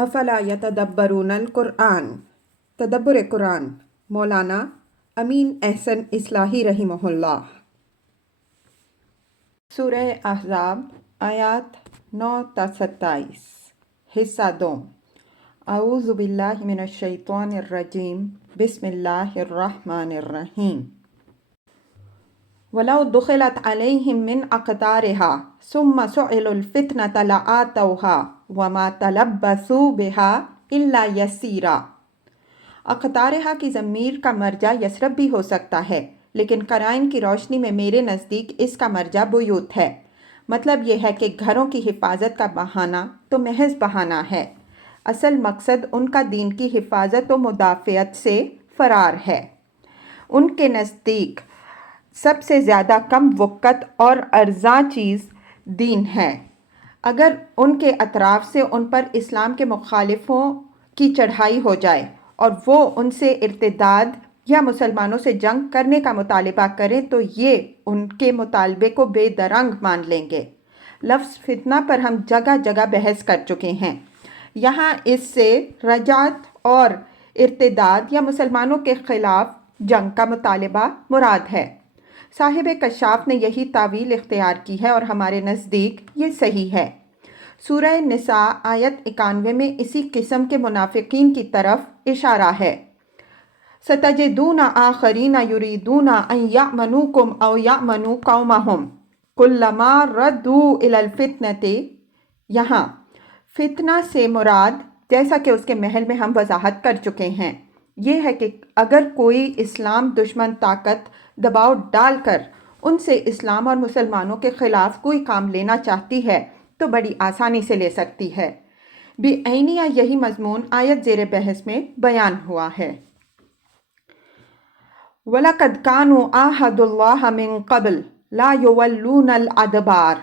افلا یتدبرون القرآن، تدبر قرآن، مولانا امین احسن اصلاحی رحمہ اللہ۔ سورہ احزاب آیات 9 تا 27، حصہ دوم۔ اعوذ باللہ من الشیطان الرجیم، بسم اللہ الرحمن الرحیم۔ وَلَوْ دُخِلَتْ عَلَيْهِمْ مِنْ أَقْطَارِهَا ثُمَّ سُئِلُوا الْفِتْنَةَ لَآتَوْهَا وَمَا تَلَبَّثُوا بِهَا إِلَّا يَسِيرًا۔ اقطارہا کی ضمیر کا مرجع یثرب بھی ہو سکتا ہے، لیکن قرائن کی روشنی میں میرے نزدیک اس کا مرجع بیوت ہے۔ مطلب یہ ہے کہ گھروں کی حفاظت کا بہانہ تو محض بہانہ ہے، اصل مقصد ان کا دین کی حفاظت و مدافعت سے فرار ہے۔ ان کے نزدیک سب سے زیادہ کم وقت اور ارزاں چیز دین ہے۔ اگر ان کے اطراف سے ان پر اسلام کے مخالفوں کی چڑھائی ہو جائے اور وہ ان سے ارتداد یا مسلمانوں سے جنگ کرنے کا مطالبہ کریں تو یہ ان کے مطالبے کو بے درنگ مان لیں گے۔ لفظ فتنہ پر ہم جگہ جگہ بحث کر چکے ہیں۔ یہاں اس سے رجعت اور ارتداد یا مسلمانوں کے خلاف جنگ کا مطالبہ مراد ہے۔ صاحب کشاف نے یہی تعویل اختیار کی ہے اور ہمارے نزدیک یہ صحیح ہے۔ سورہ نساء آیت 91 میں اسی قسم کے منافقین کی طرف اشارہ ہے۔ سَتَجِدُونَ آخَرِينَ يُرِيدُونَ أَن يَأْمَنُوكُمْ أَوْ يَأْمَنُوا قَوْمَهُمْ كُلَّمَا رَدُّوا إِلَى الْفِتْنَةِ۔ یہاں فتنہ سے مراد، جیسا کہ اس کے محل میں ہم وضاحت کر چکے ہیں، یہ ہے کہ اگر کوئی اسلام دشمن طاقت دباؤ ڈال کر ان سے اسلام اور مسلمانوں کے خلاف کوئی کام لینا چاہتی ہے تو بڑی آسانی سے لے سکتی ہے۔ بعینیہ یہی مضمون آیت زیر بحث میں بیان ہوا ہے۔ وَلَقَدْ كَانُوا عَاهَدُوا اللَّهَ مِن قَبْلُ لَا يُوَلُّونَ الْأَدْبَارَ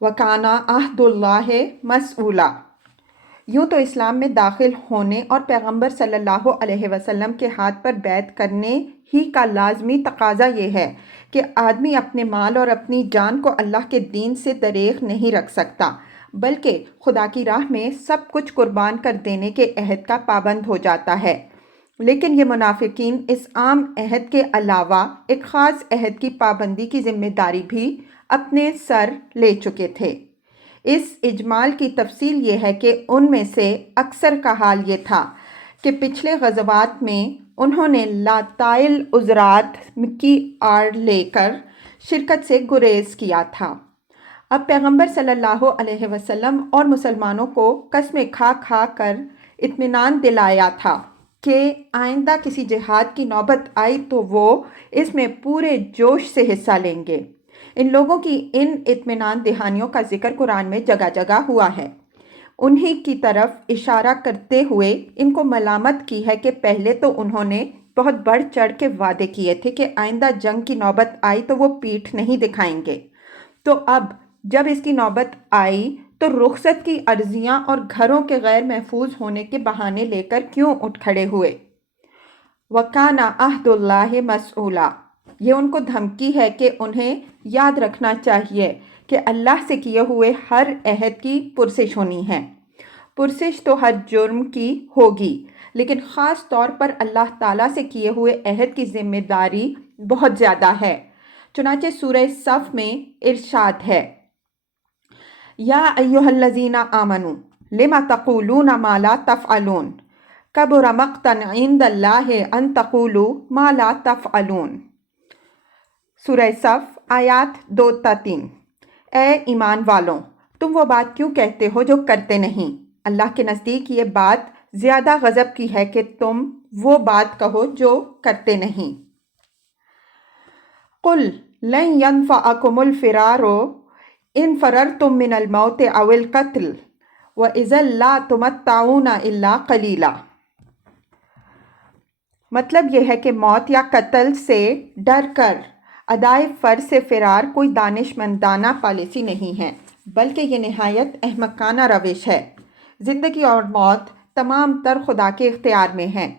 وَكَانَ عَهْدُ اللَّهِ مَسْئُولًا۔ یوں تو اسلام میں داخل ہونے اور پیغمبر صلی اللہ علیہ وسلم کے ہاتھ پر بیعت کرنے ہی کا لازمی تقاضا یہ ہے کہ آدمی اپنے مال اور اپنی جان کو اللہ کے دین سے دریغ نہیں رکھ سکتا، بلکہ خدا کی راہ میں سب کچھ قربان کر دینے کے عہد کا پابند ہو جاتا ہے۔ لیکن یہ منافقین اس عام عہد کے علاوہ ایک خاص عہد کی پابندی کی ذمہ داری بھی اپنے سر لے چکے تھے۔ اس اجمال کی تفصیل یہ ہے کہ ان میں سے اکثر کا حال یہ تھا کہ پچھلے غزوات میں انہوں نے لاطائل عذرات کی آڑ لے کر شرکت سے گریز کیا تھا۔ اب پیغمبر صلی اللہ علیہ وسلم اور مسلمانوں کو قسمیں کھا کھا کر اطمینان دلایا تھا کہ آئندہ کسی جہاد کی نوبت آئی تو وہ اس میں پورے جوش سے حصہ لیں گے۔ ان لوگوں کی ان اطمینان دہانیوں کا ذکر قرآن میں جگہ جگہ ہوا ہے۔ انہی کی طرف اشارہ کرتے ہوئے ان کو ملامت کی ہے کہ پہلے تو انہوں نے بہت بڑھ چڑھ کے وعدے کیے تھے کہ آئندہ جنگ کی نوبت آئی تو وہ پیٹھ نہیں دکھائیں گے، تو اب جب اس کی نوبت آئی تو رخصت کی عرضیاں اور گھروں کے غیر محفوظ ہونے کے بہانے لے کر کیوں اٹھ کھڑے ہوئے؟ وَكَانَ عَهْدُ اللَّهِ مَسْئُولًا۔ یہ ان کو دھمکی ہے کہ انہیں یاد رکھنا چاہیے کہ اللہ سے کیے ہوئے ہر عہد کی پرسش ہونی ہے۔ پرسش تو ہر جرم کی ہوگی، لیکن خاص طور پر اللہ تعالیٰ سے کیے ہوئے عہد کی ذمہ داری بہت زیادہ ہے۔ چنانچہ سورہ صف میں ارشاد ہے، یا ایھا الذین آمنوا لم تقولون ما لا تفعلون کبر مقتا عند اللہ ان تقولوا ما لا تفعلون۔ سورہ صف آیات 2 تا 3۔ اے ایمان والوں، تم وہ بات کیوں کہتے ہو جو کرتے نہیں؟ اللہ کے نزدیک یہ بات زیادہ غضب کی ہے کہ تم وہ بات کہو جو کرتے نہیں۔ قُلْ لَن يَنفَعَكُمُ الْفِرَارُ إِن فَرَرْتُم مِّنَ الْمَوْتِ أَوِ الْقَتْلِ وَإِذًا لَّا تُمَتَّعُونَ إِلَّا قَلِيلًا۔ مطلب یہ ہے کہ موت یا قتل سے ڈر کر ادائے فرض سے فرار کوئی دانش مندانہ پالیسی نہیں ہے، بلکہ یہ نہایت احمقانہ روش ہے۔ زندگی اور موت تمام تر خدا کے اختیار میں ہے۔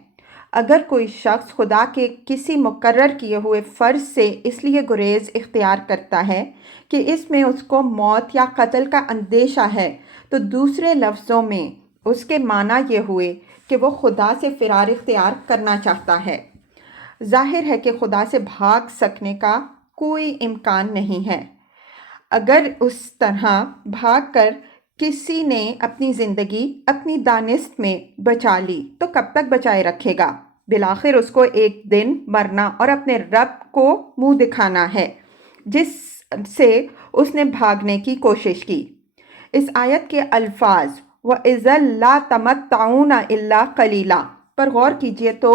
اگر کوئی شخص خدا کے کسی مقرر کیے ہوئے فرض سے اس لیے گریز اختیار کرتا ہے کہ اس میں اس کو موت یا قتل کا اندیشہ ہے، تو دوسرے لفظوں میں اس کے معنی یہ ہوئے کہ وہ خدا سے فرار اختیار کرنا چاہتا ہے۔ ظاہر ہے کہ خدا سے بھاگ سکنے کا کوئی امکان نہیں ہے۔ اگر اس طرح بھاگ کر کسی نے اپنی زندگی اپنی دانست میں بچا لی تو کب تک بچائے رکھے گا؟ بالآخر اس کو ایک دن مرنا اور اپنے رب کو منہ دکھانا ہے جس سے اس نے بھاگنے کی کوشش کی۔ اس آیت کے الفاظ وَإِذًا لَا تَمَتَّعُونَ إِلَّا قَلِيلًا پر غور کیجئے تو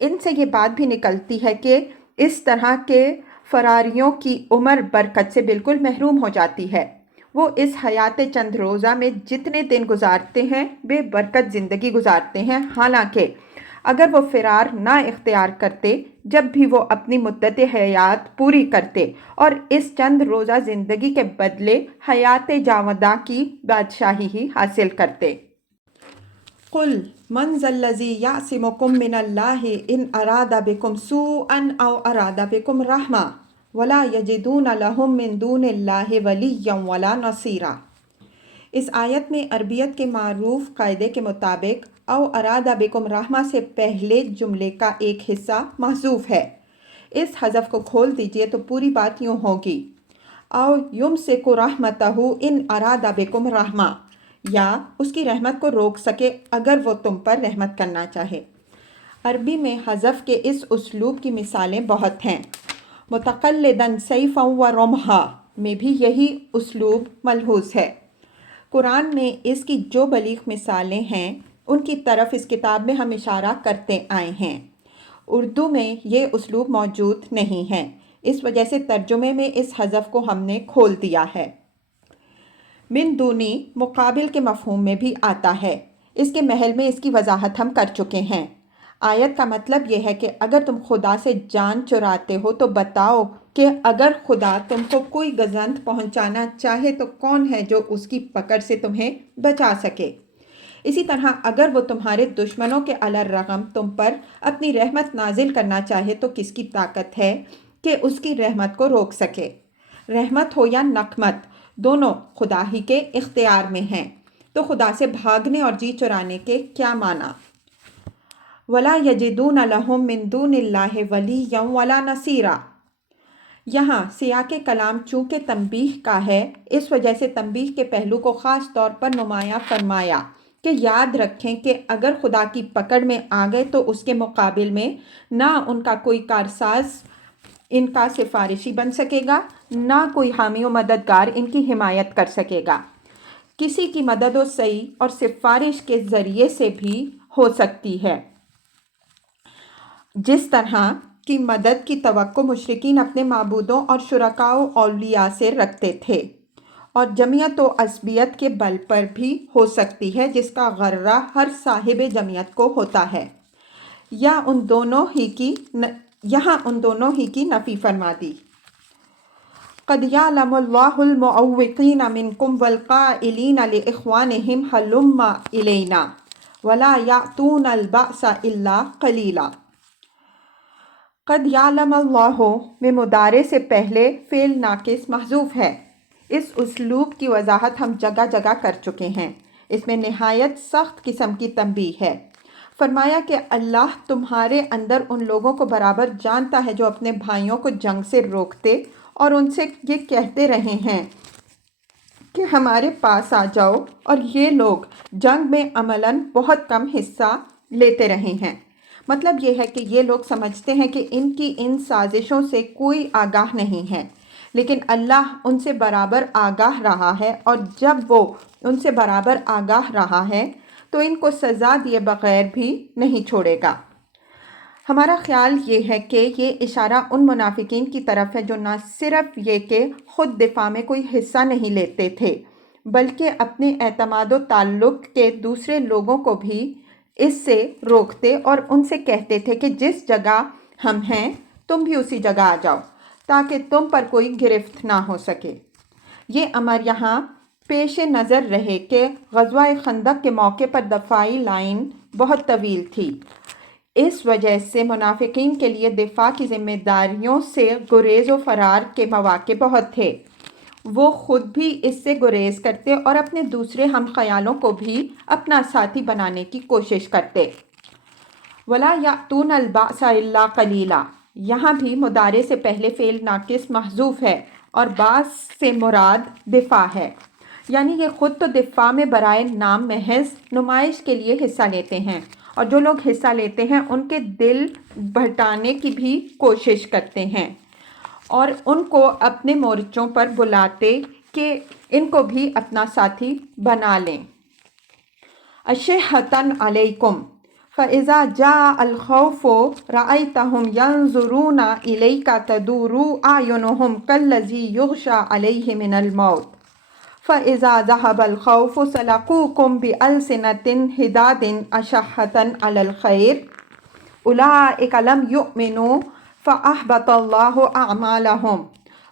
ان سے یہ بات بھی نکلتی ہے کہ اس طرح کے فراریوں کی عمر برکت سے بالکل محروم ہو جاتی ہے۔ وہ اس حیات چند روزہ میں جتنے دن گزارتے ہیں بے برکت زندگی گزارتے ہیں، حالانکہ اگر وہ فرار نہ اختیار کرتے جب بھی وہ اپنی مدت حیات پوری کرتے اور اس چند روزہ زندگی کے بدلے حیات جاوداں کی بادشاہی ہی حاصل کرتے۔ قُلْ مَنْ ذَا الَّذِي يَعْصِمُكُم مِّنَ اللَّهِ إِنْ أَرَادَ بِكُمْ سُوءًا أَوْ أَرَادَ بِكُمْ رَحْمَةً وَلَا يَجِدُونَ لَهُم مِّن دُونِ اللَّهِ وَلِيًّا وَلَا نَصِيرًا۔ اس آیت میں عربیت کے معروف قاعدے کے مطابق او ارادہ بکم رحمہ سے پہلے جملے کا ایک حصہ محذوف ہے۔ اس حذف کو کھول دیجئے تو پوری بات یوں ہوگی او یمسک رحمتہ ان ارادہ بکم رحمہ، یا اس کی رحمت کو روک سکے اگر وہ تم پر رحمت کرنا چاہے۔ عربی میں حذف کے اس اسلوب کی مثالیں بہت ہیں۔ متقلداً سیفاً و رمحا میں بھی یہی اسلوب ملحوظ ہے۔ قرآن میں اس کی جو بلیغ مثالیں ہیں ان کی طرف اس کتاب میں ہم اشارہ کرتے آئے ہیں۔ اردو میں یہ اسلوب موجود نہیں ہے، اس وجہ سے ترجمے میں اس حذف کو ہم نے کھول دیا ہے۔ من دونی مقابل کے مفہوم میں بھی آتا ہے، اس کے محل میں اس کی وضاحت ہم کر چکے ہیں۔ آیت کا مطلب یہ ہے کہ اگر تم خدا سے جان چراتے ہو تو بتاؤ کہ اگر خدا تم کو کوئی گزند پہنچانا چاہے تو کون ہے جو اس کی پکڑ سے تمہیں بچا سکے؟ اسی طرح اگر وہ تمہارے دشمنوں کے علی الرغم تم پر اپنی رحمت نازل کرنا چاہے تو کس کی طاقت ہے کہ اس کی رحمت کو روک سکے؟ رحمت ہو یا نقمت دونوں خدا ہی کے اختیار میں ہیں، تو خدا سے بھاگنے اور جی چرانے کے کیا معنی؟ وَلَا يَجِدُونَ لَهُم مِّن دُونِ اللَّهِ وَلِيًّا وَلَا نَصِيرًا۔ یہاں سیاق کلام چونکہ تنبیہ کا ہے، اس وجہ سے تنبیہ کے پہلو کو خاص طور پر نمایاں فرمایا کہ یاد رکھیں کہ اگر خدا کی پکڑ میں آ گئے تو اس کے مقابل میں نہ ان کا کوئی کارساز ان کا سفارشی بن سکے گا، نہ کوئی حامی و مددگار ان کی حمایت کر سکے گا۔ کسی کی مدد و سعی اور سفارش کے ذریعے سے بھی ہو سکتی ہے، جس طرح کی مدد کی توقع مشرکین اپنے معبودوں اور شرکاء و اولیاء سے رکھتے تھے، اور جمعیت و عصبیت کے بل پر بھی ہو سکتی ہے جس کا غرہ ہر صاحب جمعیت کو ہوتا ہے، یہاں ان دونوں ہی کی نفی فرما دی۔ قد یعلم اللہ المعوقین منکم والقائلین لإخوانہم ہلم الینا ولا یأتون البأس الا قلیلا۔ قد یعلم اللہ میں مضارع سے پہلے فعل ناقص محذوف ہے۔ اس اسلوب کی وضاحت ہم جگہ جگہ کر چکے ہیں۔ اس میں نہایت سخت قسم کی تنبیہ ہے۔ فرمایا کہ اللہ تمہارے اندر ان لوگوں کو برابر جانتا ہے جو اپنے بھائیوں کو جنگ سے روکتے اور ان سے یہ کہتے رہے ہیں کہ ہمارے پاس آ جاؤ، اور یہ لوگ جنگ میں عملاً بہت کم حصہ لیتے رہے ہیں۔ مطلب یہ ہے کہ یہ لوگ سمجھتے ہیں کہ ان کی ان سازشوں سے کوئی آگاہ نہیں ہے، لیکن اللہ ان سے برابر آگاہ رہا ہے، اور جب وہ ان سے برابر آگاہ رہا ہے تو ان کو سزا دیے بغیر بھی نہیں چھوڑے گا۔ ہمارا خیال یہ ہے کہ یہ اشارہ ان منافقین کی طرف ہے جو نہ صرف یہ کہ خود دفاع میں کوئی حصہ نہیں لیتے تھے بلکہ اپنے اعتماد و تعلق کے دوسرے لوگوں کو بھی اس سے روکتے اور ان سے کہتے تھے کہ جس جگہ ہم ہیں تم بھی اسی جگہ آ جاؤ تاکہ تم پر کوئی گرفت نہ ہو سکے۔ یہ امر یہاں پیش نظر رہے کہ غزوہ خندق کے موقع پر دفاعی لائن بہت طویل تھی، اس وجہ سے منافقین کے لیے دفاع کی ذمہ داریوں سے گریز و فرار کے مواقع بہت تھے۔ وہ خود بھی اس سے گریز کرتے اور اپنے دوسرے ہم خیالوں کو بھی اپنا ساتھی بنانے کی کوشش کرتے۔ وَلَا يَأْتُونَ الْبَأْسَ إِلَّا قَلِيلًا، یہاں بھی مضارع سے پہلے فعل ناقص محذوف ہے اور باس سے مراد دفاع ہے، یعنی یہ خود تو دفاع میں برائے نام محض نمائش کے لیے حصہ لیتے ہیں، اور جو لوگ حصہ لیتے ہیں ان کے دل بہٹانے کی بھی کوشش کرتے ہیں اور ان کو اپنے مورچوں پر بلاتے کہ ان کو بھی اپنا ساتھی بنا لیں۔ أَشِحَّةً عَلَيْكُمْ فَإِذَا جَاءَ الْخَوْفُ رَأَيْتَهُمْ يَنْظُرُونَ إِلَيْكَ تَدُورُ أَعْيُنُهُمْ كَالَّذِي يُغْشَى عَلَيْهِ مِنَ الْمَوْتِ فَإِذَا ذَهَبَ الْخَوْفُ سَلَقُوكُمْ بِأَلْسِنَةٍ حِدَادٍ أَشِحَّةً عَلَى الْخَيْرِ أُولَئِكَ لَمْ يُؤْمِنُوا فَأَحْبَطَ اللَّهُ أَعْمَالَهُمْ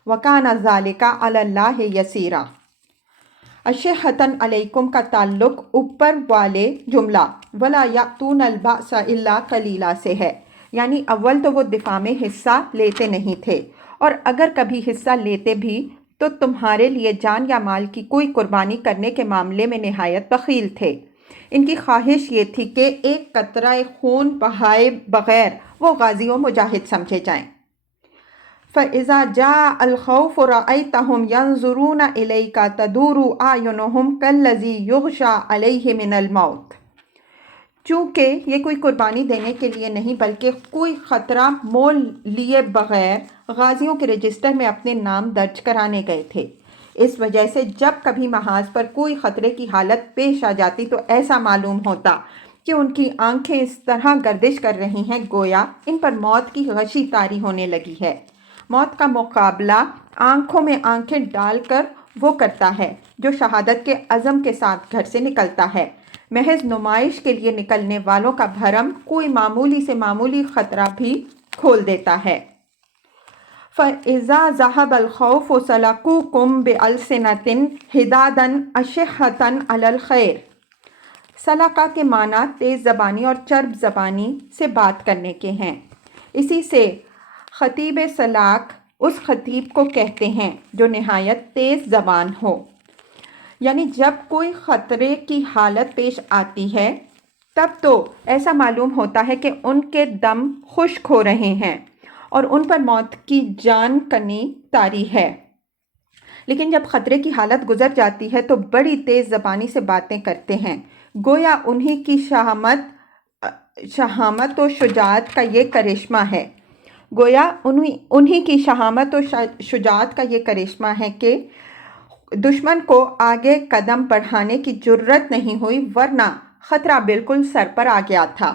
وَكَانَ ذَلِكَ عَلَى اللَّهِ يَسِيرًا۔ اشحتن علیکم کا تعلق اوپر والے جملہ ولا یاتون البأس الا قلیلا سے ہے، یعنی اول تو وہ دفاع میں حصہ لیتے نہیں تھے، اور اگر کبھی حصہ لیتے بھی تو تمہارے لیے جان یا مال کی کوئی قربانی کرنے کے معاملے میں نہایت بخیل تھے۔ ان کی خواہش یہ تھی کہ ایک قطرہ خون بہائے بغیر وہ غازی و مجاہد سمجھے جائیں۔ فَإِذَا جَاءَ الْخَوْفُ رَأَيْتَهُمْ يَنْظُرُونَ إِلَيْكَ تَدُورُ أَعْيُنُهُمْ كَالَّذِي يُغْشَى عَلَيْهِ مِنَ الْمَوْتِ، چونکہ یہ کوئی قربانی دینے کے لیے نہیں بلکہ کوئی خطرہ مول لیے بغیر غازیوں کے رجسٹر میں اپنے نام درج کرانے گئے تھے۔ اس وجہ سے جب کبھی محاذ پر کوئی خطرے کی حالت پیش آ جاتی تو ایسا معلوم ہوتا کہ ان کی آنکھیں اس طرح گردش کر رہی ہیں گویا ان پر موت کی غشی طاری ہونے لگی ہے۔ موت کا مقابلہ آنکھوں میں آنکھیں ڈال کر وہ کرتا ہے جو شہادت کے عزم کے ساتھ گھر سے نکلتا ہے۔ محض نمائش کے لیے نکلنے والوں کا بھرم کوئی معمولی سے معمولی خطرہ بھی کھول دیتا ہے۔ فَإِذَا ذَهَبَ الْخَوْفُ سَلَقُوكُمْ بِأَلْسِنَةٍ حِدَادٍ أَشِحَّةً عَلَى الْخَيْرِ، سلقہ کے معنی تیز زبانی اور چرب زبانی سے بات کرنے کے ہیں۔ اسی سے خطیب سلاک اس خطیب کو کہتے ہیں جو نہایت تیز زبان ہو، یعنی جب کوئی خطرے کی حالت پیش آتی ہے تب تو ایسا معلوم ہوتا ہے کہ ان کے دم خشک ہو رہے ہیں اور ان پر موت کی جان کنی طاری ہے، لیکن جب خطرے کی حالت گزر جاتی ہے تو بڑی تیز زبانی سے باتیں کرتے ہیں، گویا انہی کی شہامت و شجاعت کا یہ کرشمہ ہے کہ دشمن کو آگے قدم بڑھانے کی جرت نہیں ہوئی ورنہ خطرہ بالکل سر پر آ گیا تھا۔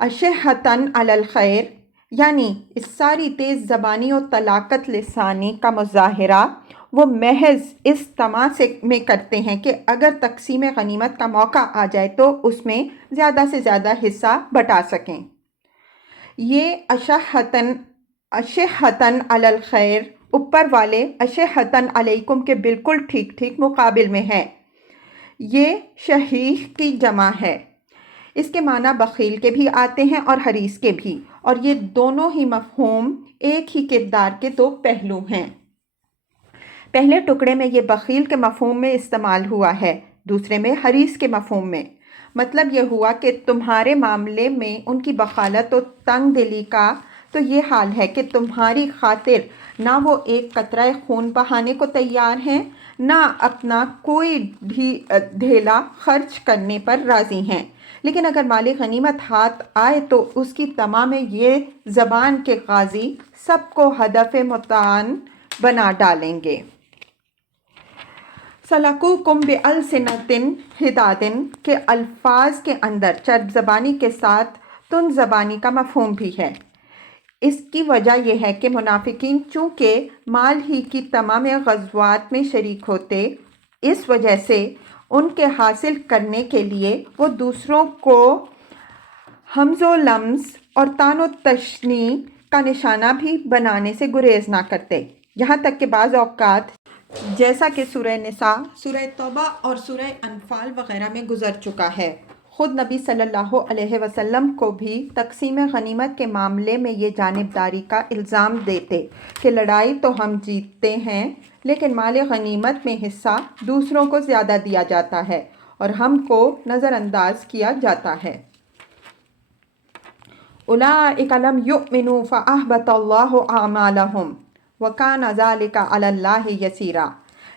اشحتن علی الخیر یعنی اس ساری تیز زبانی و طلاقت لسانی کا مظاہرہ وہ محض اس طمع میں کرتے ہیں کہ اگر تقسیم غنیمت کا موقع آ جائے تو اس میں زیادہ سے زیادہ حصہ بٹا سکیں۔ یہ اشحتن علی الخیر اوپر والے اشحتن علیکم کے بالکل ٹھیک ٹھیک مقابل میں ہے۔ یہ شحیح کی جمع ہے، اس کے معنی بخیل کے بھی آتے ہیں اور حریص کے بھی، اور یہ دونوں ہی مفہوم ایک ہی کردار کے دو پہلو ہیں۔ پہلے ٹکڑے میں یہ بخیل کے مفہوم میں استعمال ہوا ہے، دوسرے میں حریص کے مفہوم میں۔ مطلب یہ ہوا کہ تمہارے معاملے میں ان کی بخالت و تنگ دلی کا تو یہ حال ہے کہ تمہاری خاطر نہ وہ ایک قطرہ خون بہانے کو تیار ہیں، نہ اپنا کوئی بھی دھیلا خرچ کرنے پر راضی ہیں، لیکن اگر مال غنیمت ہاتھ آئے تو اس کی طمع میں یہ زبان کے غازی سب کو ہدف متعین بنا ڈالیں گے۔ سَلَقُوكُمْ بِأَلْسِنَةٍ حِدَادٍ کے الفاظ کے اندر چرب زبانی کے ساتھ تند زبانی کا مفہوم بھی ہے۔ اس کی وجہ یہ ہے کہ منافقین چونکہ مال ہی کی طمع میں غزوات میں شریک ہوتے، اس وجہ سے ان کے حاصل کرنے کے لیے وہ دوسروں کو ہمز و لمز اور طعن و تشنیع کا نشانہ بھی بنانے سے گریز نہ کرتے، یہاں تک کہ بعض اوقات جیسا کہ سورہ نساء، سورہ توبہ اور سورہ انفال وغیرہ میں گزر چکا ہے، خود نبی صلی اللہ علیہ وسلم کو بھی تقسیم غنیمت کے معاملے میں یہ جانبداری کا الزام دیتے کہ لڑائی تو ہم جیتتے ہیں لیکن مال غنیمت میں حصہ دوسروں کو زیادہ دیا جاتا ہے اور ہم کو نظر انداز کیا جاتا ہے۔ اولئک لم یؤمنوا فاحبط اللہ اعمالہم وکان ذلک علی اللہ یسیرا،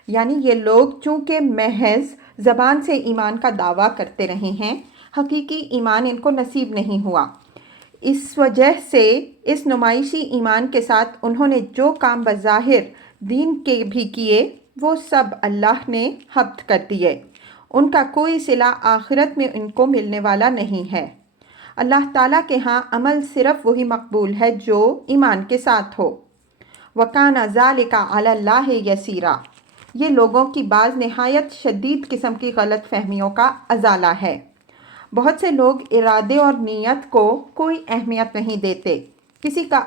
یعنی یہ لوگ چونکہ محض زبان سے ایمان کا دعویٰ کرتے رہے ہیں، حقیقی ایمان ان کو نصیب نہیں ہوا۔ اس وجہ سے اس نمائشی ایمان کے ساتھ انہوں نے جو کام بظاہر دین کے بھی کیے وہ سب اللہ نے حبط کر دیے، ان کا کوئی صلہ آخرت میں ان کو ملنے والا نہیں ہے۔ اللہ تعالیٰ کے ہاں عمل صرف وہی مقبول ہے جو ایمان کے ساتھ ہو۔ وَكَانَ ذَلِكَ عَلَى اللَّهِ يَسِيرًا، یہ لوگوں کی بعض نہایت شدید قسم کی غلط فہمیوں کا ازالہ ہے۔ بہت سے لوگ ارادے اور نیت کو کوئی اہمیت نہیں دیتے۔ کسی کا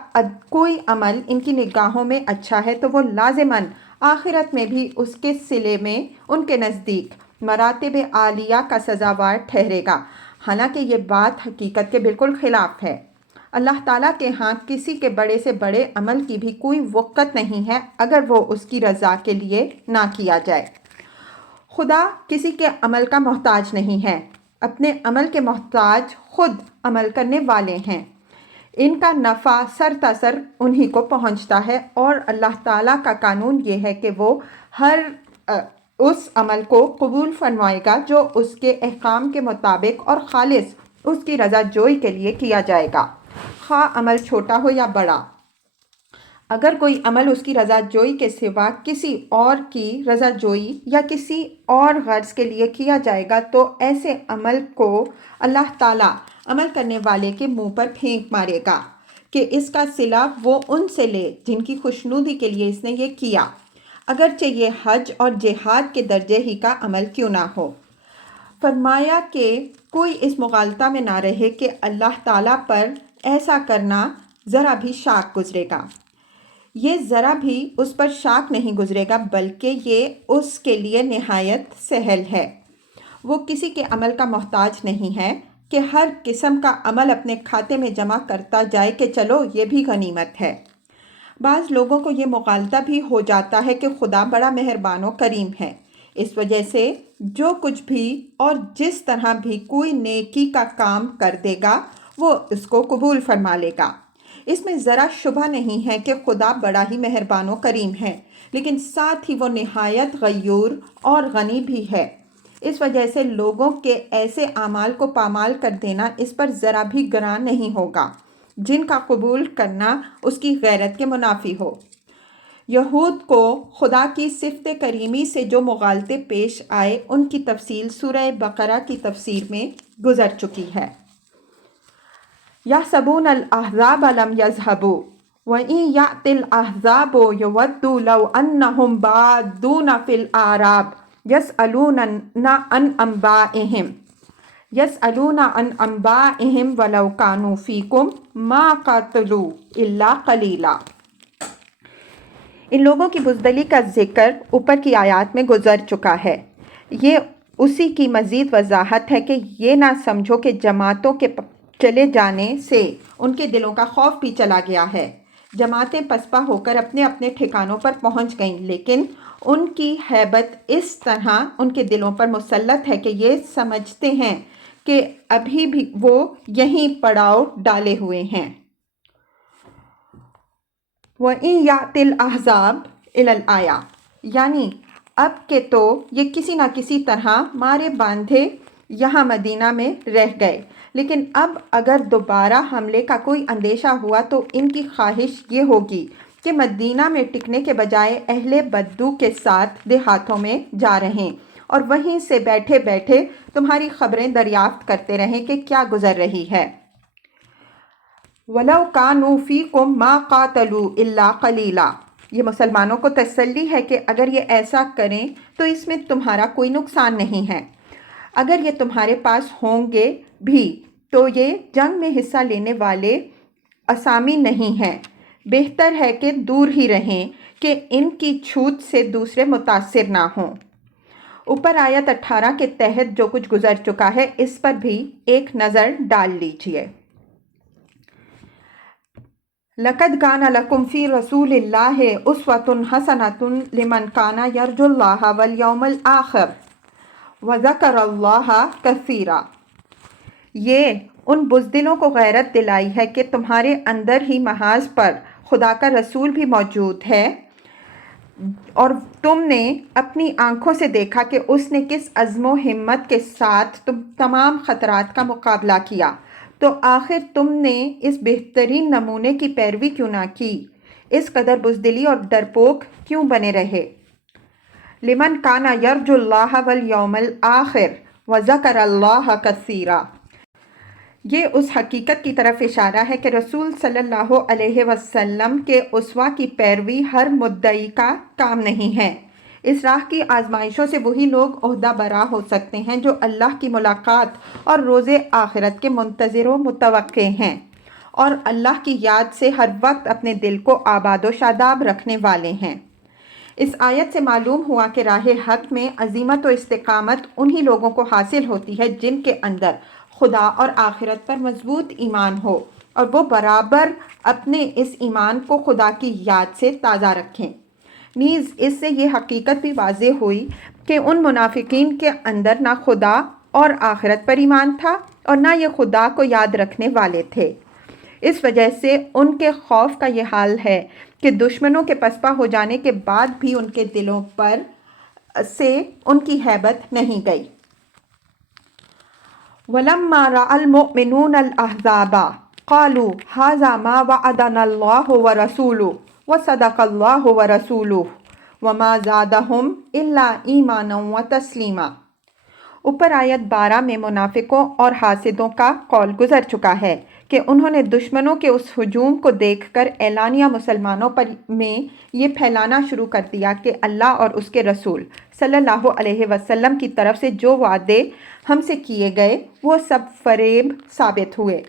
کوئی عمل ان کی نگاہوں میں اچھا ہے تو وہ لازماً آخرت میں بھی اس کے صلے میں ان کے نزدیک مراتب عالیہ کا سزاوار ٹھہرے گا، حالانکہ یہ بات حقیقت کے بالکل خلاف ہے۔ اللہ تعالیٰ کے ہاں کسی کے بڑے سے بڑے عمل کی بھی کوئی وقت نہیں ہے اگر وہ اس کی رضا کے لیے نہ کیا جائے۔ خدا کسی کے عمل کا محتاج نہیں ہے، اپنے عمل کے محتاج خود عمل کرنے والے ہیں۔ ان کا نفع سرتاسر انہی کو پہنچتا ہے اور اللہ تعالیٰ کا قانون یہ ہے کہ وہ ہر اس عمل کو قبول فرمائے گا جو اس کے احکام کے مطابق اور خالص اس کی رضا جوئی کے لیے کیا جائے گا، خواہ عمل چھوٹا ہو یا بڑا۔ اگر کوئی عمل اس کی رضا جوئی کے سوا کسی اور کی رضا جوئی یا کسی اور غرض کے لیے کیا جائے گا تو ایسے عمل کو اللہ تعالیٰ عمل کرنے والے کے منہ پر پھینک مارے گا کہ اس کا صلہ وہ ان سے لے جن کی خوشنودی کے لیے اس نے یہ کیا، اگرچہ یہ حج اور جہاد کے درجے ہی کا عمل کیوں نہ ہو۔ فرمایا کہ کوئی اس مغالطہ میں نہ رہے کہ اللہ تعالیٰ پر ایسا کرنا ذرا بھی شاک گزرے گا۔ یہ ذرا بھی اس پر شاک نہیں گزرے گا بلکہ یہ اس کے لیے نہایت سہل ہے۔ وہ کسی کے عمل کا محتاج نہیں ہے کہ ہر قسم کا عمل اپنے کھاتے میں جمع کرتا جائے کہ چلو یہ بھی غنیمت ہے۔ بعض لوگوں کو یہ مغالطہ بھی ہو جاتا ہے کہ خدا بڑا مہربان و کریم ہے، اس وجہ سے جو کچھ بھی اور جس طرح بھی کوئی نیکی کا کام کر دے گا وہ اس کو قبول فرما لے گا۔ اس میں ذرا شبہ نہیں ہے کہ خدا بڑا ہی مہربان و کریم ہے، لیکن ساتھ ہی وہ نہایت غیور اور غنی بھی ہے۔ اس وجہ سے لوگوں کے ایسے اعمال کو پامال کر دینا اس پر ذرا بھی گراں نہیں ہوگا جن کا قبول کرنا اس کی غیرت کے منافی ہو۔ یہود کو خدا کی صفت کریمی سے جو مغالطے پیش آئے ان کی تفصیل سورہ بقرہ کی تفسیر میں گزر چکی ہے۔ یحسبون الاحزاب لم یذہبوا وَإِن یأت الأحزاب یودوا لو انہم بادون فی الأعراب یسألون عن انبائہم ولو کانوا فیکم ما قاتلوا الا قلیلا۔ ان لوگوں کی بزدلی کا ذکر اوپر کی آیات میں گزر چکا ہے۔ یہ اسی کی مزید وضاحت ہے کہ یہ نہ سمجھو کہ جماعتوں کے چلے جانے سے ان کے دلوں کا خوف بھی چلا گیا ہے۔ جماعتیں پسپا ہو کر اپنے اپنے ٹھکانوں پر پہنچ گئیں، لیکن ان کی ہیبت اس طرح ان کے دلوں پر مسلط ہے کہ یہ سمجھتے ہیں کہ ابھی بھی وہ یہیں پڑاؤ ڈالے ہوئے ہیں۔ وَإِن يَأْتِ الْأَحْزَابُ إِلَى الْآيَةِ، یعنی اب کہ تو یہ کسی نہ کسی طرح مارے باندھے یہاں مدینہ میں رہ گئے، لیکن اب اگر دوبارہ حملے کا کوئی اندیشہ ہوا تو ان کی خواہش یہ ہوگی کہ مدینہ میں ٹکنے کے بجائے اہل بدو کے ساتھ دیہاتوں میں جا رہیں اور وہیں سے بیٹھے بیٹھے تمہاری خبریں دریافت کرتے رہیں کہ کیا گزر رہی ہے۔ وَلَوْ كَانُوا فِيكُمْ مَا قَاتَلُوا إِلَّا قَلِيلًا، یہ مسلمانوں کو تسلی ہے کہ اگر یہ ایسا کریں تو اس میں تمہارا کوئی نقصان نہیں ہے۔ اگر یہ تمہارے پاس ہوں گے بھی تو یہ جنگ میں حصہ لینے والے اسامی نہیں ہیں، بہتر ہے کہ دور ہی رہیں کہ ان کی چھوٹ سے دوسرے متاثر نہ ہوں۔ اوپر آیت 18 کے تحت جو کچھ گزر چکا ہے اس پر بھی ایک نظر ڈال لیجئے۔ لَقَدْ كَانَ لَكُمْ فِي رَسُولِ اللَّهِ أُسْوَةٌ حَسَنَةٌ لِمَنْ كَانَ يَرْجُو اللَّهَ وَالْيَوْمَ الْآخِرَ وَذَكَرَ اللَّهَ كَثِيرًا۔ یہ ان بزدلوں کو غیرت دلائی ہے کہ تمہارے اندر ہی محاذ پر خدا کا رسول بھی موجود ہے، اور تم نے اپنی آنکھوں سے دیکھا کہ اس نے کس عزم و ہمت کے ساتھ تمام خطرات کا مقابلہ کیا، تو آخر تم نے اس بہترین نمونے کی پیروی کیوں نہ کی، اس قدر بزدلی اور ڈرپوک کیوں بنے رہے۔ لمن کان یرجو اللہ والیوم الآخر وذکر اللہ کثیرا، یہ اس حقیقت کی طرف اشارہ ہے کہ رسول صلی اللہ علیہ وسلم کے اسوہ کی پیروی ہر مدعی کا کام نہیں ہے۔ اس راہ کی آزمائشوں سے وہی لوگ عہدہ برا ہو سکتے ہیں جو اللہ کی ملاقات اور روز آخرت کے منتظر و متوقع ہیں، اور اللہ کی یاد سے ہر وقت اپنے دل کو آباد و شاداب رکھنے والے ہیں۔ اس آیت سے معلوم ہوا کہ راہ حق میں عزیمت و استقامت انہی لوگوں کو حاصل ہوتی ہے جن کے اندر خدا اور آخرت پر مضبوط ایمان ہو، اور وہ برابر اپنے اس ایمان کو خدا کی یاد سے تازہ رکھیں۔ نیز اس سے یہ حقیقت بھی واضح ہوئی کہ ان منافقین کے اندر نہ خدا اور آخرت پر ایمان تھا اور نہ یہ خدا کو یاد رکھنے والے تھے۔ اس وجہ سے ان کے خوف کا یہ حال ہے کہ دشمنوں کے پسپا ہو جانے کے بعد بھی ان کے دلوں پر سے ان کی ہیبت نہیں گئی۔ وَلَمَّا رَأَى الْمُؤْمِنُونَ الْأَحْزَابَ قَالُوا هَذَا مَا وَعَدَنَا اللَّهُ وَرَسُولُهُ وَصَدَقَ اللَّهُ وَرَسُولُهُ وَمَا زَادَهُمْ إِلَّا إِيمَانًا وَتَسْلِيمًا۔ اوپر آیت 12 میں منافقوں اور حاسدوں کا قول گزر چکا ہے کہ انہوں نے دشمنوں کے اس ہجوم کو دیکھ کر اعلانیہ مسلمانوں پر میں یہ پھیلانا شروع کر دیا کہ اللہ اور اس کے رسول صلی اللہ علیہ وسلم کی طرف سے جو وعدے ہم سے کیے گئے وہ سب فریب ثابت ہوئے۔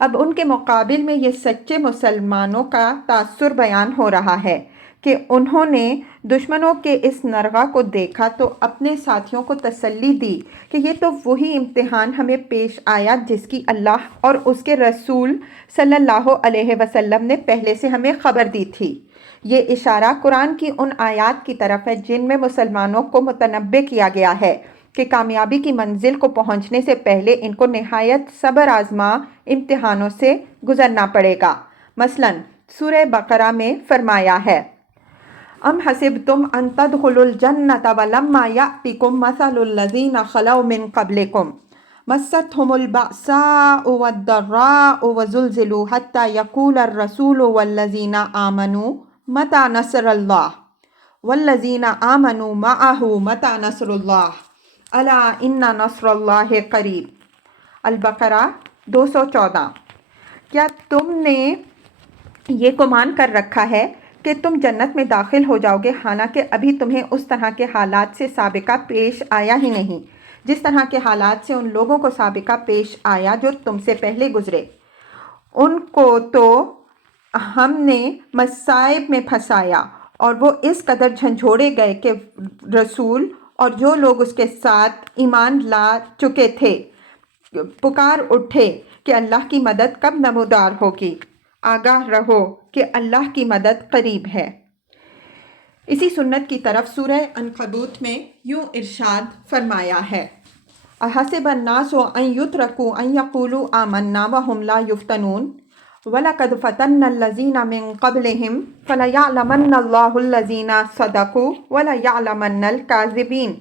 اب ان کے مقابل میں یہ سچے مسلمانوں کا تاثر بیان ہو رہا ہے کہ انہوں نے دشمنوں کے اس نرغہ کو دیکھا تو اپنے ساتھیوں کو تسلی دی کہ یہ تو وہی امتحان ہمیں پیش آیا جس کی اللہ اور اس کے رسول صلی اللہ علیہ وسلم نے پہلے سے ہمیں خبر دی تھی۔ یہ اشارہ قرآن کی ان آیات کی طرف ہے جن میں مسلمانوں کو متنبہ کیا گیا ہے کہ کامیابی کی منزل کو پہنچنے سے پہلے ان کو نہایت صبر آزما امتحانوں سے گزرنا پڑے گا۔ مثلا سورہ بقرہ میں فرمایا ہے، ام حسبتم ان تدخلوا الجنۃ ولما یأتکم مثل الذین خلوا من قبلکم مستهم البأساء والضراء وزلزلوا حتى يقول الرسول والذین آمنوا متى نصر اللہ والذین آمنوا معه متى نصر اللہ الا ان نصر اللہ قریب۔ البقرہ 214۔ کیا تم نے یہ گمان کر رکھا ہے کہ تم جنت میں داخل ہو جاؤ گے حالانکہ ابھی تمہیں اس طرح کے حالات سے سابقہ پیش آیا ہی نہیں جس طرح کے حالات سے ان لوگوں کو سابقہ پیش آیا جو تم سے پہلے گزرے۔ ان کو تو ہم نے مصائب میں پھنسایا اور وہ اس قدر جھنجھوڑے گئے کہ رسول اور جو لوگ اس کے ساتھ ایمان لا چکے تھے پکار اٹھے کہ اللہ کی مدد کب نمودار ہوگی۔ آگاہ رہو کہ اللہ کی مدد قریب ہے۔ اسی سنت کی طرف سورہ عنکبوت میں یوں ارشاد فرمایا ہے، احسب الناس ان یترکوا ان یقولوا آمنا وهم لا یفتنون وَلَقَدْ فَتَنَّا الَّذِينَ مِن قَبْلِهِمْ فَلَيَعْلَمَنَّ اللَّهُ الَّذِينَ صَدَقُوا وَلَيَعْلَمَنَّ الْكَاذِبِينَ۔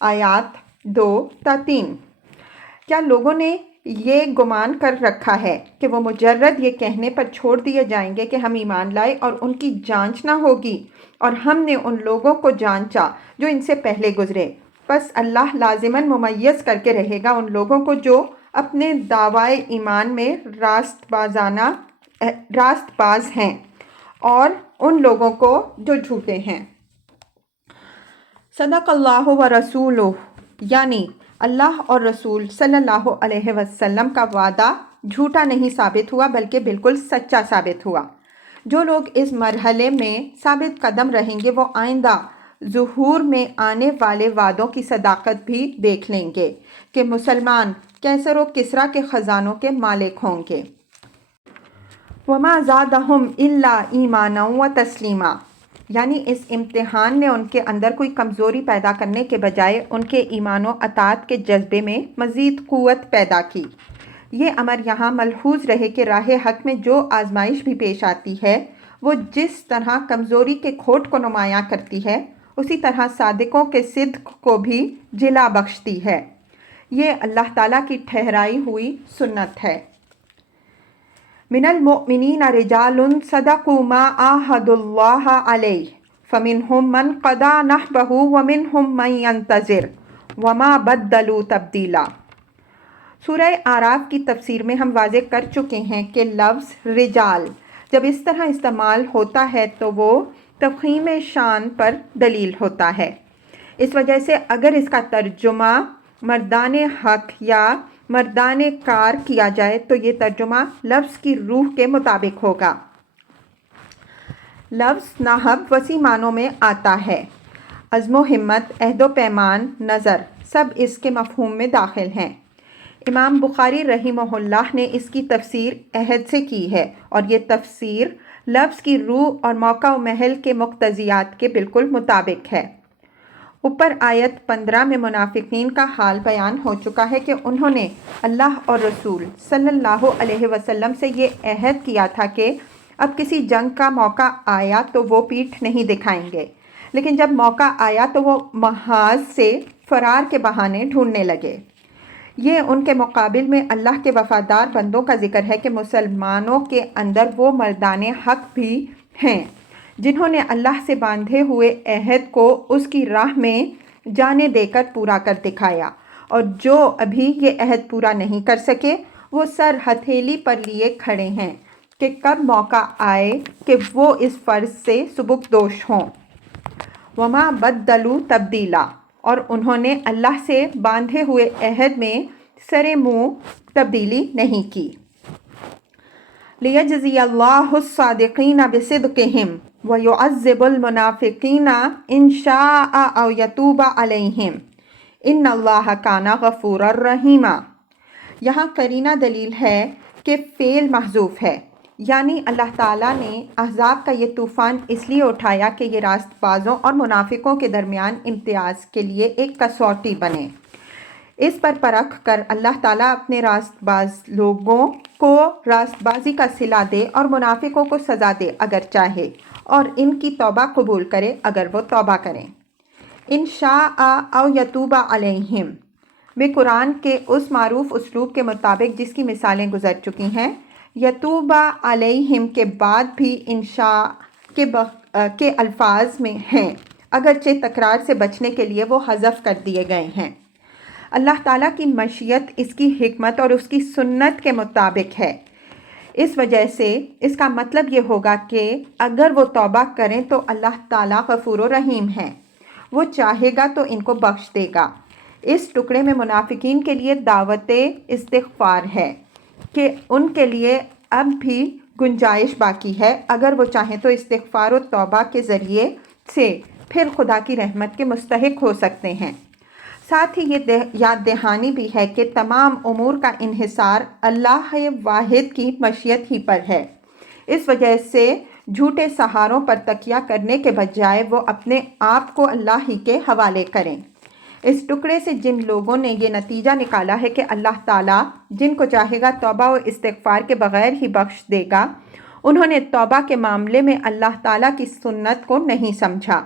آیات 2-3۔ کیا لوگوں نے یہ گمان کر رکھا ہے کہ وہ مجرد یہ کہنے پر چھوڑ دیے جائیں گے کہ ہم ایمان لائے اور ان کی جانچ نہ ہوگی، اور ہم نے ان لوگوں کو جانچا جو ان سے پہلے گزرے، پس اللہ لازماً ممیز کر کے رہے گا ان لوگوں کو جو اپنے دعوائے ایمان میں راست باز ہیں اور ان لوگوں کو جو جھوٹے ہیں۔ صدق اللہ و رسولہ، یعنی اللہ اور رسول صلی اللہ علیہ وسلم کا وعدہ جھوٹا نہیں ثابت ہوا بلکہ بالکل سچا ثابت ہوا۔ جو لوگ اس مرحلے میں ثابت قدم رہیں گے وہ آئندہ ظہور میں آنے والے وعدوں کی صداقت بھی دیکھ لیں گے کہ مسلمان کیسر و کسریٰ کے خزانوں کے مالک ہوں گے۔ وَمَا زَادَهُمْ إِلَّا إِيمَانًا وَتَسْلِيمًا، یعنی اس امتحان نے ان کے اندر کوئی کمزوری پیدا کرنے کے بجائے ان کے ایمان و اطاعت کے جذبے میں مزید قوت پیدا کی۔ یہ امر یہاں ملحوظ رہے کہ راہ حق میں جو آزمائش بھی پیش آتی ہے وہ جس طرح کمزوری کے کھوٹ کو نمایاں کرتی ہے، اسی طرح صادقوں کے صدق کو بھی جلا بخشتی ہے۔ یہ اللہ تعالیٰ کی ٹھہرائی ہوئی سنت ہے۔ من المؤمنین رجال صدقوا ما عاہدوا اللہ علیہ فمنہم من قضی نحبہ ومنہم من ینتظر وما بدلوا تبدیلا۔ سورہ اعراف کی تفسیر میں ہم واضح کر چکے ہیں کہ لفظ رجال جب اس طرح استعمال ہوتا ہے تو وہ تفخیم شان پر دلیل ہوتا ہے۔ اس وجہ سے اگر اس کا ترجمہ مردان حق یا مردان کار کیا جائے تو یہ ترجمہ لفظ کی روح کے مطابق ہوگا۔ لفظ نحب وسیع معنوں میں آتا ہے۔ عزم و ہمت، عہد و پیمان، نظر، سب اس کے مفہوم میں داخل ہیں۔ امام بخاری رحمہ اللہ نے اس کی تفسیر عہد سے کی ہے اور یہ تفسیر لفظ کی روح اور موقع و محل کے مقتضیات کے بالکل مطابق ہے۔ اوپر آیت 15 میں منافقین کا حال بیان ہو چکا ہے کہ انہوں نے اللہ اور رسول صلی اللہ علیہ وسلم سے یہ عہد کیا تھا کہ اب کسی جنگ کا موقع آیا تو وہ پیٹھ نہیں دکھائیں گے، لیکن جب موقع آیا تو وہ محاذ سے فرار کے بہانے ڈھونڈنے لگے۔ یہ ان کے مقابل میں اللہ کے وفادار بندوں کا ذکر ہے کہ مسلمانوں کے اندر وہ مردان حق بھی ہیں جنہوں نے اللہ سے باندھے ہوئے عہد کو اس کی راہ میں جانیں دے کر پورا کر دکھایا، اور جو ابھی یہ عہد پورا نہیں کر سکے وہ سر ہتھیلی پر لیے کھڑے ہیں کہ کب موقع آئے کہ وہ اس فرض سے سبکدوش ہوں۔ وما بدلوا تبدیلا، اور انہوں نے اللہ سے باندھے ہوئے عہد میں سرے منہ تبدیلی نہیں کی۔ لِيَجْزِيَ اللَّهُ الصَّادِقِينَ بِصِدْقِهِمْ وَيُعَذِّبَ الْمُنَافِقِينَ إِنْ شَاءَ أَوْ يَتُوبَ عَلَيْهِمْ إِنَّ اللَّهَ كَانَ غَفُورًا رَحِيمًا۔ یہاں قرینہ دلیل ہے کہ فعل محذوف ہے، یعنی اللہ تعالیٰ نے احزاب کا یہ طوفان اس لیے اٹھایا کہ یہ راست بازوں اور منافقوں کے درمیان امتیاز کے لیے ایک کسوٹی بنے۔ اس پر پرکھ کر اللہ تعالیٰ اپنے راست باز لوگوں کو راست بازی کا صلہ دے اور منافقوں کو سزا دے اگر چاہے، اور ان کی توبہ قبول کرے اگر وہ توبہ کریں۔ ان شاء او یتوب علیہم میں قرآن کے اس معروف اسلوب کے مطابق جس کی مثالیں گزر چکی ہیں، یتوب علیہم کے بعد بھی انشاء کے الفاظ میں ہیں، اگرچہ تکرار سے بچنے کے لیے وہ حذف کر دیے گئے ہیں۔ اللہ تعالیٰ کی مشیت اس کی حکمت اور اس کی سنت کے مطابق ہے۔ اس وجہ سے اس کا مطلب یہ ہوگا کہ اگر وہ توبہ کریں تو اللہ تعالیٰ غفور و رحیم ہے، وہ چاہے گا تو ان کو بخش دے گا۔ اس ٹکڑے میں منافقین کے لیے دعوت استغفار ہے کہ ان کے لیے اب بھی گنجائش باقی ہے، اگر وہ چاہیں تو استغفار و توبہ کے ذریعے سے پھر خدا کی رحمت کے مستحق ہو سکتے ہیں۔ ساتھ ہی یہ یاد دہانی بھی ہے کہ تمام امور کا انحصار اللہ واحد کی مشیت ہی پر ہے۔ اس وجہ سے جھوٹے سہاروں پر تکیہ کرنے کے بجائے وہ اپنے آپ کو اللہ ہی کے حوالے کریں۔ اس ٹکڑے سے جن لوگوں نے یہ نتیجہ نکالا ہے کہ اللہ تعالیٰ جن کو چاہے گا توبہ و استغفار کے بغیر ہی بخش دے گا، انہوں نے توبہ کے معاملے میں اللہ تعالیٰ کی سنت کو نہیں سمجھا۔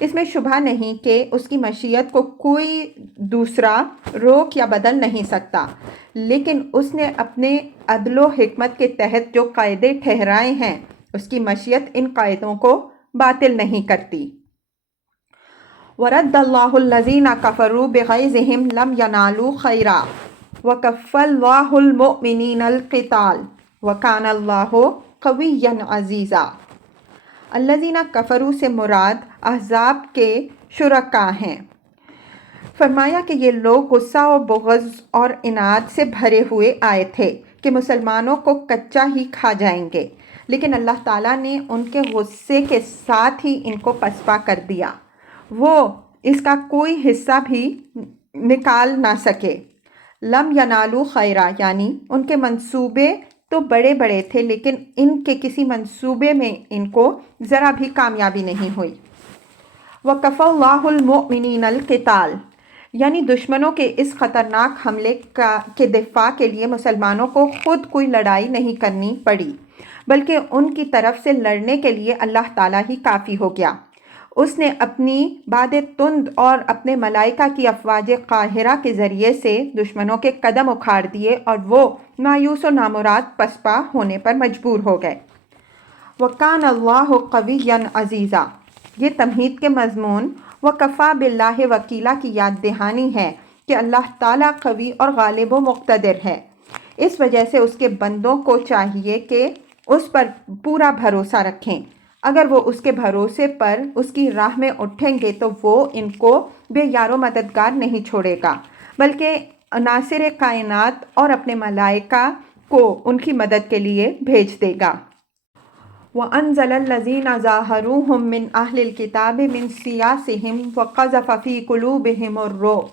اس میں شبہ نہیں کہ اس کی مشیت کو کوئی دوسرا روک یا بدل نہیں سکتا، لیکن اس نے اپنے عدل و حکمت کے تحت جو قاعدے ٹھہرائے ہیں اس کی مشیت ان قاعدوں کو باطل نہیں کرتی۔ وَرَدَّ اللَّهُ الَّذِينَ كَفَرُوا بِغَيْظِهِمْ لَمْ يَنَالُوا خَيْرًا وَكَفَّ اللَّهُ الْمُؤْمِنِينَ الْقِتَالَ وَكَانَ اللَّهُ قَوِيًّا عَزِيزًا۔ الَّذِينَ كَفَرُوا سے مراد احزاب کے شرکاء ہیں۔ فرمایا کہ یہ لوگ غصہ و بغض اور عناد سے بھرے ہوئے آئے تھے کہ مسلمانوں کو کچا ہی کھا جائیں گے، لیکن اللہ تعالیٰ نے ان کے غصے کے ساتھ ہی ان کو پسپا کر دیا۔ وہ اس کا کوئی حصہ بھی نکال نہ سکے۔ لم ینالو خیرہ یعنی ان کے منصوبے تو بڑے بڑے تھے لیکن ان کے کسی منصوبے میں ان کو ذرا بھی کامیابی نہیں ہوئی۔ وَكَفَى اللَّهُ الْمُؤْمِنِينَ الْقِتَالَ یعنی دشمنوں کے اس خطرناک حملے کے دفاع کے لیے مسلمانوں کو خود کوئی لڑائی نہیں کرنی پڑی، بلکہ ان کی طرف سے لڑنے کے لیے اللہ تعالیٰ ہی کافی ہو گیا۔ اس نے اپنی باد تند اور اپنے ملائکہ کی افواج قاہرہ کے ذریعے سے دشمنوں کے قدم اکھاڑ دیے اور وہ مایوس و نامراد پسپا ہونے پر مجبور ہو گئے۔ وَكَانَ اللَّهُ قَوِيًّا عَزِيزًا یہ تمہید کے مضمون وَكَفَى بِاللَّهِ وَكِيلًا کی یاد دہانی ہے کہ اللہ تعالیٰ قوی اور غالب و مقتدر ہے۔ اس وجہ سے اس کے بندوں کو چاہیے کہ اس پر پورا بھروسہ رکھیں۔ اگر وہ اس کے بھروسے پر اس کی راہ میں اٹھیں گے تو وہ ان کو بے یار و مددگار نہیں چھوڑے گا، بلکہ ناصر کائنات اور اپنے ملائکہ کو ان کی مدد کے لیے بھیج دے گا۔ وَأَنزَلَ الَّذِينَ ظَاهَرُوهُم مِّنْ أَهْلِ الْكِتَابِ مِنْ سِيَاسِهِمْ وَقَذَفَ فِي قُلُوبِهِمُ الرُّعْبَ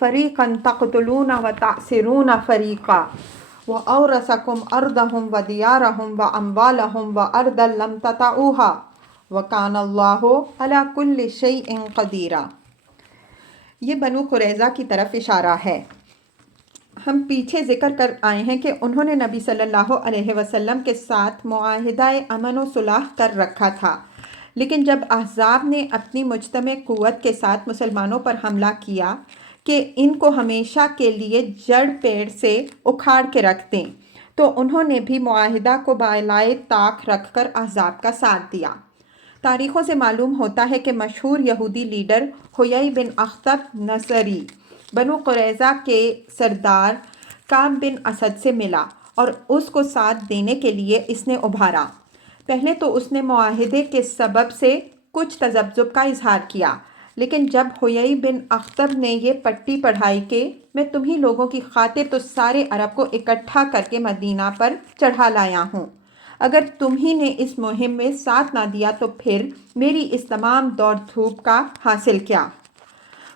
فَرِيقًا تَقْتُلُونَ وَتَأْسِرُونَ فَرِيقًا وَأَوْرَثَكُمْ أَرْضَهُمْ وَدِيَارَهُمْ وَأَمْوَالَهُمْ وَأَرْضًا لَّمْ تَطَئُوهَا وَكَانَ اللَّهُ عَلَىٰ كُلِّ شَيْءٍ قَدِيرًا یہ بنو قریظہ کی طرف اشارہ ہے۔ ہم پیچھے ذکر کر آئے ہیں کہ انہوں نے نبی صلی اللہ علیہ وسلم کے ساتھ معاہدہ امن و صلح کر رکھا تھا، لیکن جب احزاب نے اپنی مجتمع قوت کے ساتھ مسلمانوں پر حملہ کیا کہ ان کو ہمیشہ کے لیے جڑ پیڑ سے اکھاڑ کے رکھ دیں، تو انہوں نے بھی معاہدہ کو بالائے طاق رکھ کر احزاب کا ساتھ دیا۔ تاریخوں سے معلوم ہوتا ہے کہ مشہور یہودی لیڈر حیی بن اخطب نصری بنو قریظہ کے سردار کعب بن اسد سے ملا اور اس کو ساتھ دینے کے لیے اس نے ابھارا۔ پہلے تو اس نے معاہدے کے سبب سے کچھ تذبذب کا اظہار کیا، لیکن جب حیی بن اخطب نے یہ پٹی پڑھائی کہ میں تمہیں لوگوں کی خاطر تو سارے عرب کو اکٹھا کر کے مدینہ پر چڑھا لایا ہوں، اگر تمہیں نے اس مہم میں ساتھ نہ دیا تو پھر میری اس تمام دوڑ دھوپ کا حاصل کیا؟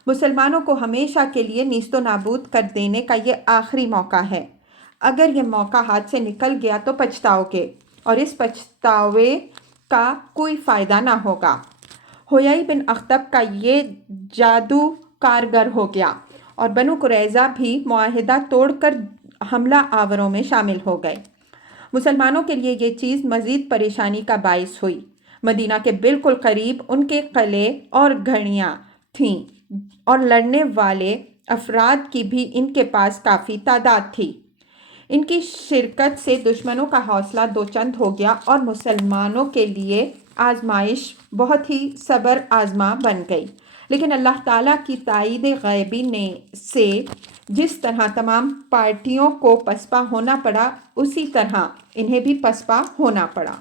مسلمانوں کو ہمیشہ کے لیے نیست و نابود کر دینے کا یہ آخری موقع ہے۔ اگر یہ موقع ہاتھ سے نکل گیا تو پچھتاؤ گے اور اس پچھتاوے کا کوئی فائدہ نہ ہوگا۔ حیی بن اخطب کا یہ جادو کارگر ہو گیا اور بنو قریظہ بھی معاہدہ توڑ کر حملہ آوروں میں شامل ہو گئے۔ مسلمانوں کے لیے یہ چیز مزید پریشانی کا باعث ہوئی۔ مدینہ کے بالکل قریب ان کے قلعے اور گھڑیاں تھیں اور لڑنے والے افراد کی بھی ان کے پاس کافی تعداد تھی۔ ان کی شرکت سے دشمنوں کا حوصلہ دو چند ہو گیا اور مسلمانوں کے لیے آزمائش بہت ہی صبر آزما بن گئی، لیکن اللہ تعالیٰ کی تائید غیبی سے جس طرح تمام پارٹیوں کو پسپا ہونا پڑا اسی طرح انہیں بھی پسپا ہونا پڑا۔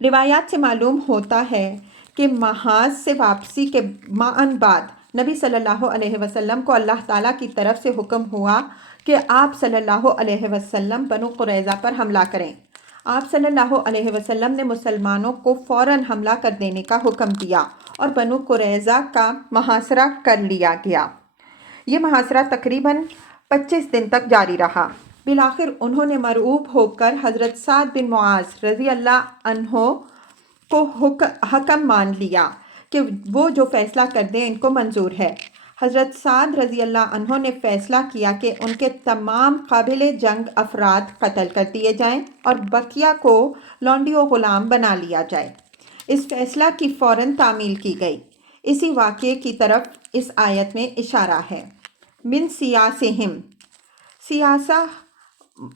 روایات سے معلوم ہوتا ہے کہ محاذ سے واپسی کے معاً بعد نبی صلی اللہ علیہ وسلم کو اللہ تعالیٰ کی طرف سے حکم ہوا کہ آپ صلی اللہ علیہ وسلم بنو قریظہ پر حملہ کریں۔ آپ صلی اللہ علیہ وسلم نے مسلمانوں کو فوراً حملہ کر دینے کا حکم دیا اور بنو قریظہ کا محاصرہ کر لیا گیا۔ یہ محاصرہ تقریباً 25 دن تک جاری رہا۔ بالآخر انہوں نے مرعوب ہو کر حضرت سعد بن معاذ رضی اللہ عنہ کو حکم مان لیا کہ وہ جو فیصلہ کر دیں ان کو منظور ہے۔ حضرت سعد رضی اللہ عنہ نے فیصلہ کیا کہ ان کے تمام قابل جنگ افراد قتل کر دیے جائیں اور بقیہ کو لونڈی و غلام بنا لیا جائے۔ اس فیصلہ کی فوراً تعمیل کی گئی۔ اسی واقعے کی طرف اس آیت میں اشارہ ہے۔ من سیاسہم، سیاسہ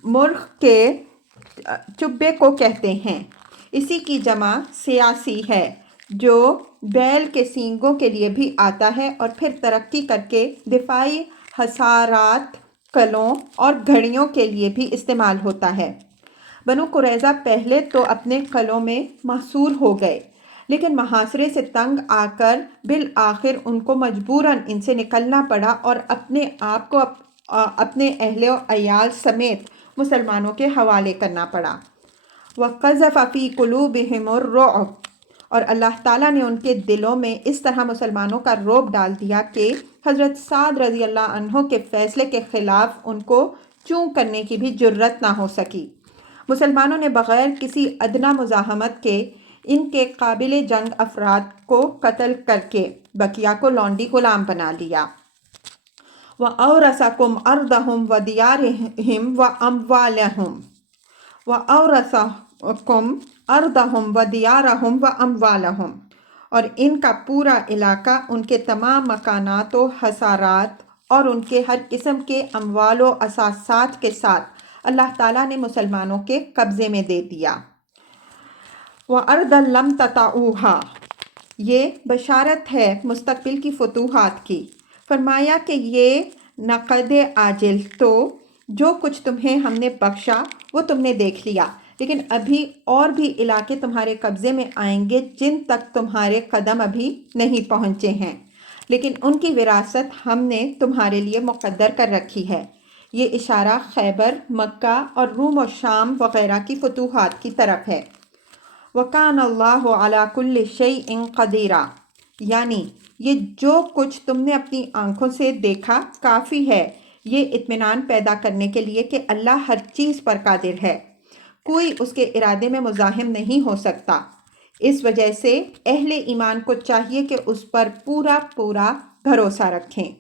مرغ کے چبے کو کہتے ہیں، اسی کی جمع سیاسی ہے جو بیل کے سینگوں کے لیے بھی آتا ہے اور پھر ترقی کر کے دفاعی حصارات، قلعوں اور گھڑیوں کے لیے بھی استعمال ہوتا ہے۔ بنو قریظہ پہلے تو اپنے قلعوں میں محصور ہو گئے، لیکن محاصرے سے تنگ آ کر بالآخر ان کو مجبوراً ان سے نکلنا پڑا اور اپنے آپ کو اپنے اہل و عیال سمیت مسلمانوں کے حوالے کرنا پڑا۔ وَقَذَفَ فِي قُلُوبِهِمُ الرُّعْبَ اور اللہ تعالیٰ نے ان کے دلوں میں اس طرح مسلمانوں کا رعب ڈال دیا کہ حضرت سعد رضی اللہ عنہ کے فیصلے کے خلاف ان کو چوں کرنے کی بھی جرت نہ ہو سکی۔ مسلمانوں نے بغیر کسی ادنیٰ مزاحمت کے ان کے قابل جنگ افراد کو قتل کر کے بقیہ کو لونڈی غلام بنا لیا۔ وَأَوْرَثَكُمْ أَرْضَهُمْ وَدِيَارَهُمْ وَأَمْوَالَهُمْ وَأَوْرَثَكُمْ أَرْضَهُمْ وَدِيَارَهُمْ وَأَمْوَالَهُمْ، اور ان کا پورا علاقہ، ان کے تمام مکانات و حصارات اور ان کے ہر قسم کے اموال و اثاثات کے ساتھ اللہ تعالیٰ نے مسلمانوں کے قبضے میں دے دیا۔ وَأَرْضًا لَمْ تَطَئُوهَا، یہ بشارت ہے مستقبل کی فتوحات کی۔ فرمایا کہ یہ نقد عاجل تو جو کچھ تمہیں ہم نے بخشا وہ تم نے دیکھ لیا، لیکن ابھی اور بھی علاقے تمہارے قبضے میں آئیں گے جن تک تمہارے قدم ابھی نہیں پہنچے ہیں، لیکن ان کی وراثت ہم نے تمہارے لیے مقدر کر رکھی ہے۔ یہ اشارہ خیبر، مکہ اور روم و شام وغیرہ کی فتوحات کی طرف ہے۔ وَكَانَ اللَّهُ عَلَى كُلِّ شَيْءٍ قَدِيرًا، یعنی یہ جو کچھ تم نے اپنی آنکھوں سے دیکھا کافی ہے یہ اطمینان پیدا کرنے کے لیے کہ اللہ ہر چیز پر قادر ہے، کوئی اس کے ارادے میں مزاحم نہیں ہو سکتا۔ اس وجہ سے اہل ایمان کو چاہیے کہ اس پر پورا بھروسہ رکھیں۔